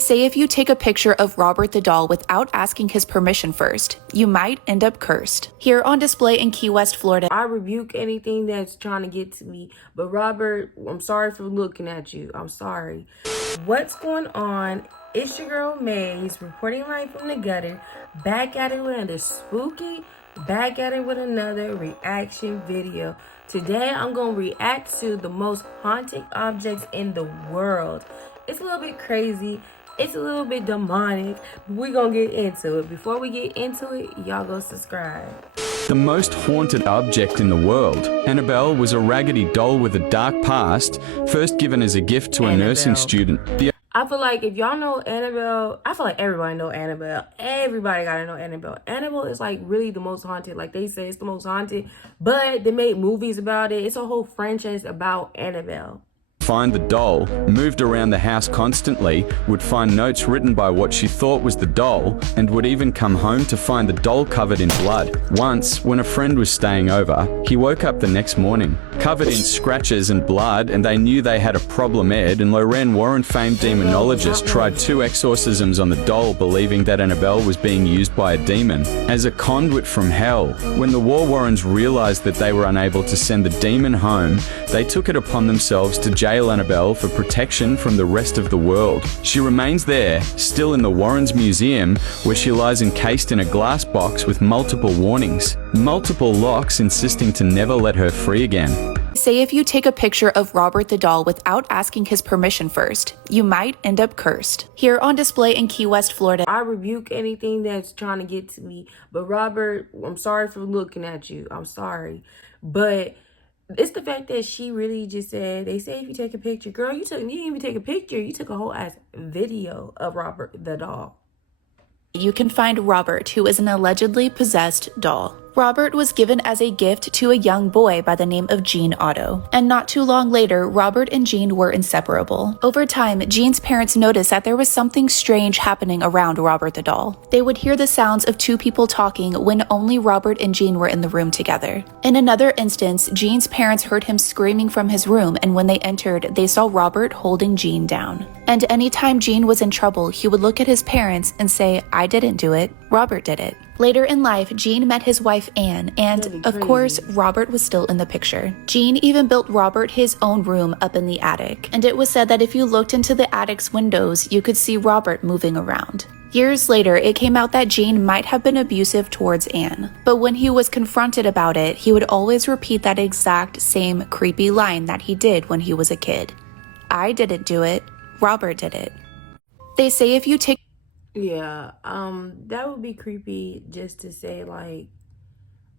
Say if you take a picture of Robert the doll without asking his permission first, you might end up cursed. Here on display in Key West, Florida. I rebuke anything that's trying to get to me. But Robert, I'm sorry for looking at you. I'm sorry. What's going on? It's your girl Maze reporting live from the gutter. Back at it with another spooky, back at it with another reaction video. Today I'm going to react to the most haunted objects in the world. It's a little bit crazy. It's a little bit demonic. We're going to get into it. Before we get into it, y'all go subscribe. The most haunted object in the world. Annabelle was a raggedy doll with a dark past, first given as a gift to a nursing student. I feel like if y'all know Annabelle, I feel like everybody know Annabelle. Everybody gotta know Annabelle. Annabelle is like really the most haunted. Like they say it's the most haunted, but they made movies about it. It's a whole franchise about Annabelle. Find the doll, moved around the house constantly, would find notes written by what she thought was the doll, and would even come home to find the doll covered in blood. Once, when a friend was staying over, he woke up the next morning, covered in scratches and blood, and they knew they had a problem. Ed and Lorraine Warren, famed demonologist, tried 2 exorcisms on the doll, believing that Annabelle was being used by a demon as a conduit from hell. When the Warrens realized that they were unable to send the demon home, they took it upon themselves to jail Annabelle for protection from the rest of the world. She remains there, still in the Warrens Museum, where she lies encased in a glass box with multiple warnings, multiple locks insisting to never let her free again. Say if you take a picture of Robert the doll without asking his permission first, you might end up cursed. Here on display in Key West, Florida. I rebuke anything that's trying to get to me. But Robert, I'm sorry for looking at you. I'm sorry. But it's the fact that she really just said, they say if you take a picture, girl, you didn't even take a picture. You took a whole ass video of Robert the doll. You can find Robert, who is an allegedly possessed doll. Robert was given as a gift to a young boy by the name of Gene Otto, and not too long later, Robert and Gene were inseparable. Over time, Gene's parents noticed that there was something strange happening around Robert the doll. They would hear the sounds of 2 people talking when only Robert and Gene were in the room together. In another instance, Gene's parents heard him screaming from his room, and when they entered, they saw Robert holding Gene down. And anytime Gene was in trouble, he would look at his parents and say, "I didn't do it, Robert did it." Later in life, Gene met his wife Anne, and of course, Robert was still in the picture. Gene even built Robert his own room up in the attic, and it was said that if you looked into the attic's windows, you could see Robert moving around. Years later, it came out that Gene might have been abusive towards Anne, but when he was confronted about it, he would always repeat that exact same creepy line that he did when he was a kid. "I didn't do it, Robert did it." They say if you take Yeah, that would be creepy just to say, like,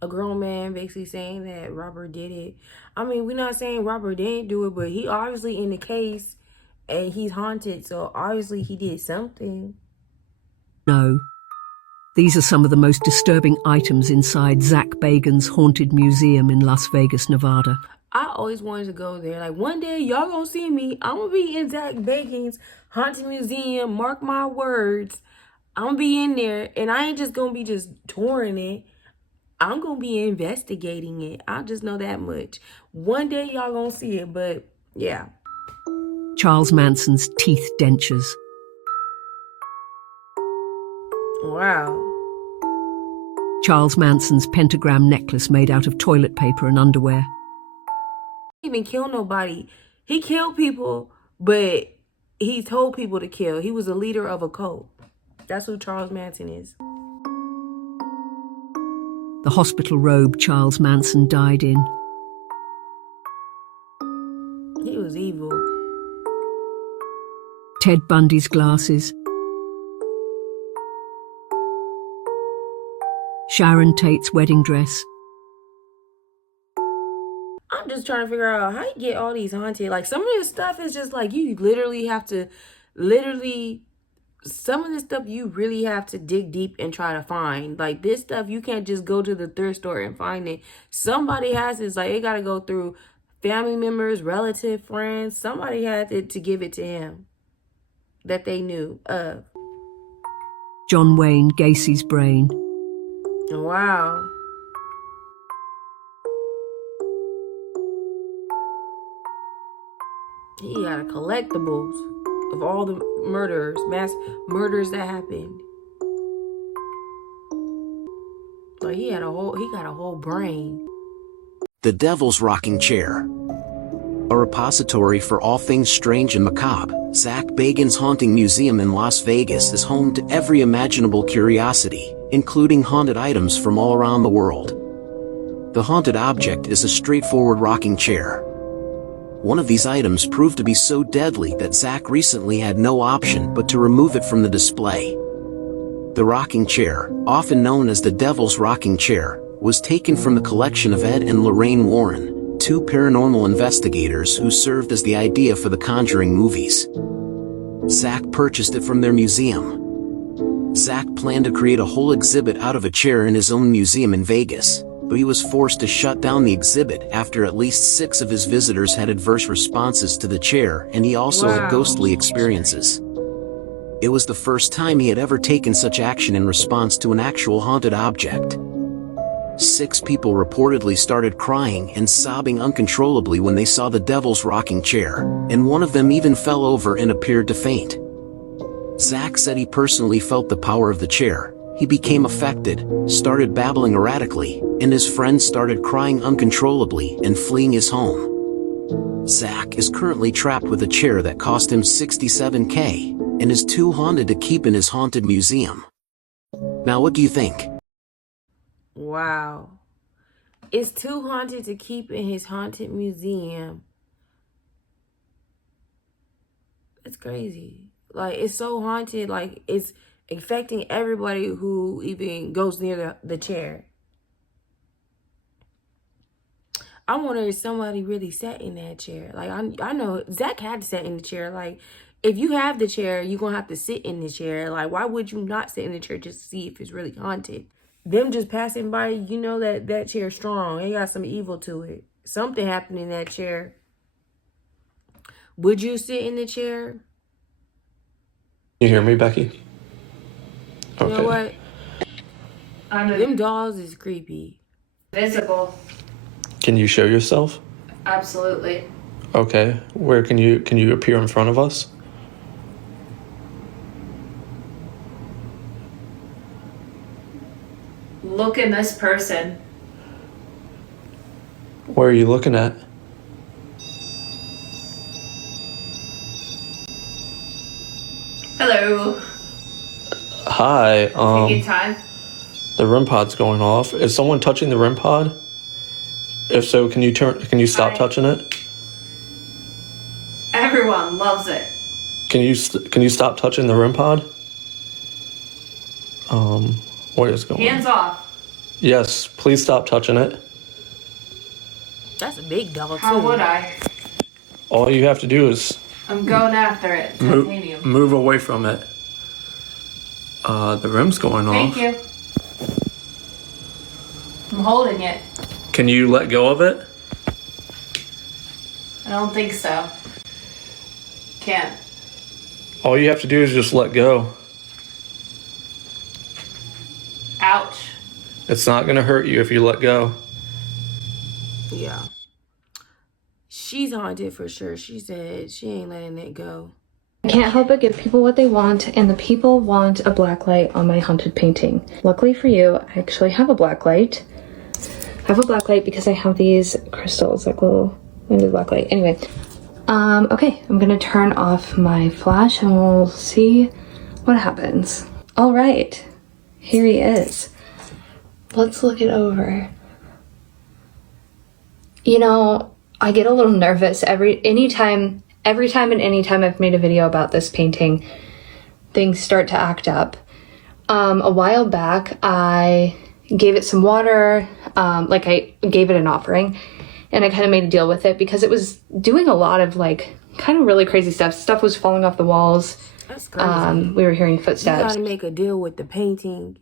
a grown man basically saying that Robert did it. I mean, we're not saying Robert didn't do it, but he obviously in the case and he's haunted, so obviously he did something. No. These are some of the most disturbing items inside Zach Bagans' Haunted Museum in Las Vegas, Nevada. I always wanted to go there. Like, one day, y'all gonna see me. I'm gonna be in Zach Bagans' Haunted Museum. Mark my words. I'm gonna be in there, and I ain't just gonna be just touring it. I'm gonna be investigating it. I just know that much. One day, y'all gonna see it, but yeah. Charles Manson's teeth dentures. Wow. Charles Manson's pentagram necklace made out of toilet paper and underwear. He didn't even kill nobody. He killed people, but he told people to kill. He was a leader of a cult. That's who Charles Manson is. The hospital robe Charles Manson died in. He was evil. Ted Bundy's glasses. Sharon Tate's wedding dress. I'm just trying to figure out how you get all these haunted. Like, some of this stuff is just like, you literally have to, some of this stuff you really have to dig deep and try to find. Like, this stuff, you can't just go to the thrift store and find it. Somebody has this, like, it got to go through family members, relative, friends. Somebody had to give it to him that they knew of. John Wayne Gacy's brain. Wow. He got a collectibles. of all the murders, mass murders that happened. Like he got a whole brain. The Devil's Rocking Chair. A repository for all things strange and macabre, Zach Bagans' Haunting Museum in Las Vegas is home to every imaginable curiosity, including haunted items from all around the world. The haunted object is a straightforward rocking chair. One of these items proved to be so deadly that Zach recently had no option but to remove it from the display. The rocking chair, often known as the Devil's Rocking Chair, was taken from the collection of Ed and Lorraine Warren, two paranormal investigators who served as the idea for the Conjuring movies. Zach purchased it from their museum. Zach planned to create a whole exhibit out of a chair in his own museum in Vegas, but he was forced to shut down the exhibit after at least 6 of his visitors had adverse responses to the chair, and he also had ghostly experiences. It was the first time he had ever taken such action in response to an actual haunted object. 6 people reportedly started crying and sobbing uncontrollably when they saw the Devil's Rocking Chair, and one of them even fell over and appeared to faint. Zach said he personally felt the power of the chair. He became affected, started babbling erratically, and his friends started crying uncontrollably and fleeing his home. Zach is currently trapped with a chair that cost him $67K, and is too haunted to keep in his haunted museum. Now what do you think? Wow. It's too haunted to keep in his haunted museum. It's crazy. Like, it's so haunted, like, it's affecting everybody who even goes near the chair. I wonder if somebody really sat in that chair. Like, I know Zach had to sit in the chair. Like, if you have the chair, you're going to have to sit in the chair. Like, why would you not sit in the chair just to see if it's really haunted? Them just passing by, you know that chair's strong. It got some evil to it. Something happened in that chair. Would you sit in the chair? You hear me, Becky? You know Okay. what? Them dolls is creepy. Visible. Can you show yourself? Absolutely. Okay. Where can you appear in front of us? Look in this person. Where are you looking at? Hello. Hi. Taking time. The REM pod's going off. Is someone touching the REM pod? If so, can you stop Hi. touching it? Everyone loves it. Can you stop touching the REM pod? What is going on? Hands off. Yes, please stop touching it. That's a big doll, too. How would I? All you have to do is I'm going after it. Titanium. move away from it. The REM's going off. Thank you. I'm holding it. Can you let go of it? I don't think so. Can't. All you have to do is just let go. Ouch. It's not gonna hurt you if you let go. Yeah. She's haunted for sure. She said she ain't letting it go. I can't help but give people what they want, and the people want a black light on my haunted painting. Luckily for you, I actually have a black light. I have a black light because I have these crystals, like little window black light. Anyway, okay, I'm gonna turn off my flash and we'll see what happens. All right, here he is. Let's look it over. You know, I get a little nervous every time and anytime I've made a video about this painting, things start to act up. A while back, I gave it some water, like I gave it an offering, and I kind of made a deal with it because it was doing a lot of like kind of really crazy stuff. Stuff was falling off the walls. That's crazy. We were hearing You footsteps. gotta make a deal with the painting.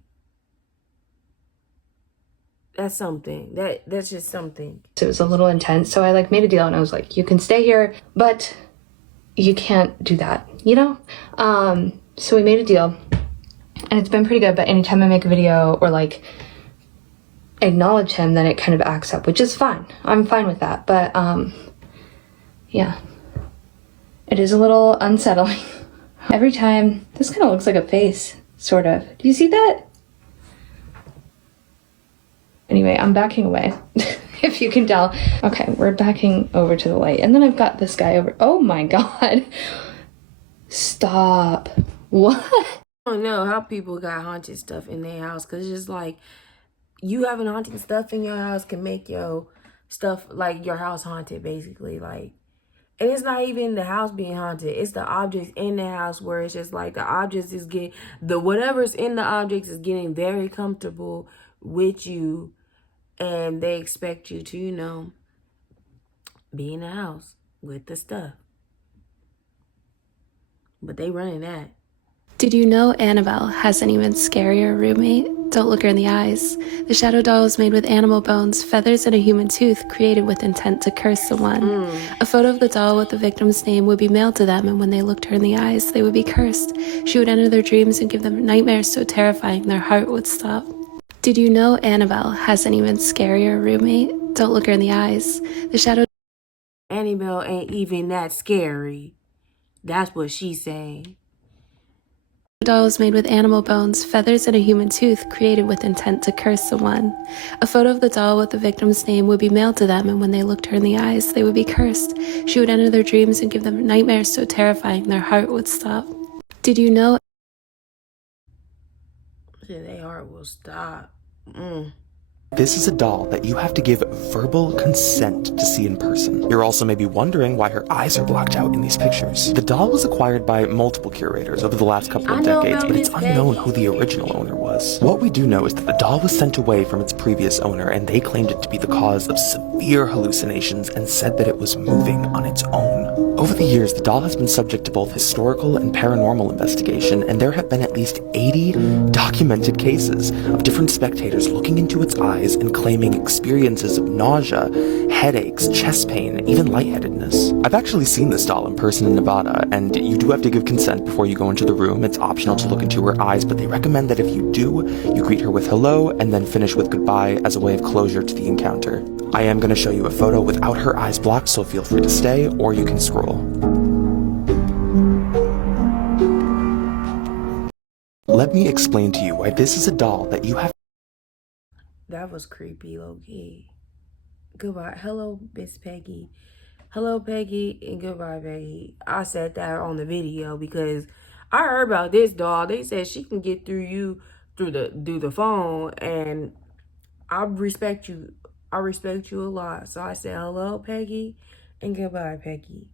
That's something. That's just something. So it was a little intense. So I like made a deal and I was like, you can stay here, but you can't do that, you know? So we made a deal and it's been pretty good, but anytime I make a video or like acknowledge him, then it kind of acts up, which is fine. I'm fine with that. But yeah, it is a little unsettling. Every time, this kind of looks like a face, sort of. Do you see that? Anyway, I'm backing away, if you can tell. Okay, we're backing over to the light. And then I've got this guy over. Oh my God. Stop. What? I don't know how people got haunted stuff in their house, because it's just like, you having haunted stuff in your house can make your stuff, like, your house haunted, basically. Like, and it's not even the house being haunted. It's the objects in the house where it's just like the objects is getting, whatever's in the objects is getting very comfortable with you. And they expect you to, you know, be in the house with the stuff. But they running that. Did you know Annabelle has an even scarier roommate? Don't look her in the eyes. The shadow doll was made with animal bones, feathers, and a human tooth, created with intent to curse someone. A photo of the doll with the victim's name would be mailed to them, and when they looked her in the eyes, they would be cursed. She would enter their dreams and give them nightmares so terrifying their heart would stop. Did you know Annabelle has an even scarier roommate? Don't look her in the eyes. The shadow Annabelle ain't even that scary. That's what she's saying. doll was made with animal bones, feathers, and a human tooth, created with intent to curse someone. A photo of the doll with the victim's name would be mailed to them, and when they looked her in the eyes, they would be cursed. She would enter their dreams and give them nightmares so terrifying their heart would stop. Did you know Their heart will stop. This is a doll that you have to give verbal consent to see in person. You're also maybe wondering why her eyes are blocked out in these pictures. The doll was acquired by multiple curators over the last couple of decades, but it's unknown who the original owner was. What we do know is that the doll was sent away from its previous owner, and they claimed it to be the cause of severe hallucinations and said that it was moving on its own. Over the years, the doll has been subject to both historical and paranormal investigation, and there have been at least 80 documented cases of different spectators looking into its eyes and claiming experiences of nausea, headaches, chest pain, even lightheadedness. I've actually seen this doll in person in Nevada, and you do have to give consent before you go into the room. It's optional to look into her eyes, but they recommend that if you do, you greet her with hello and then finish with goodbye as a way of closure to the encounter. I am going to show you a photo without her eyes blocked, so feel free to stay, or you can scroll. Let me explain to you why this is a doll that you have. That was creepy, low-key. Goodbye. Hello, Miss Peggy. Hello, Peggy, and goodbye, Peggy. I said that on the video because I heard about this doll. They said she can get through you through the phone, and I respect you. I respect you a lot. So I said hello, Peggy, and goodbye, Peggy.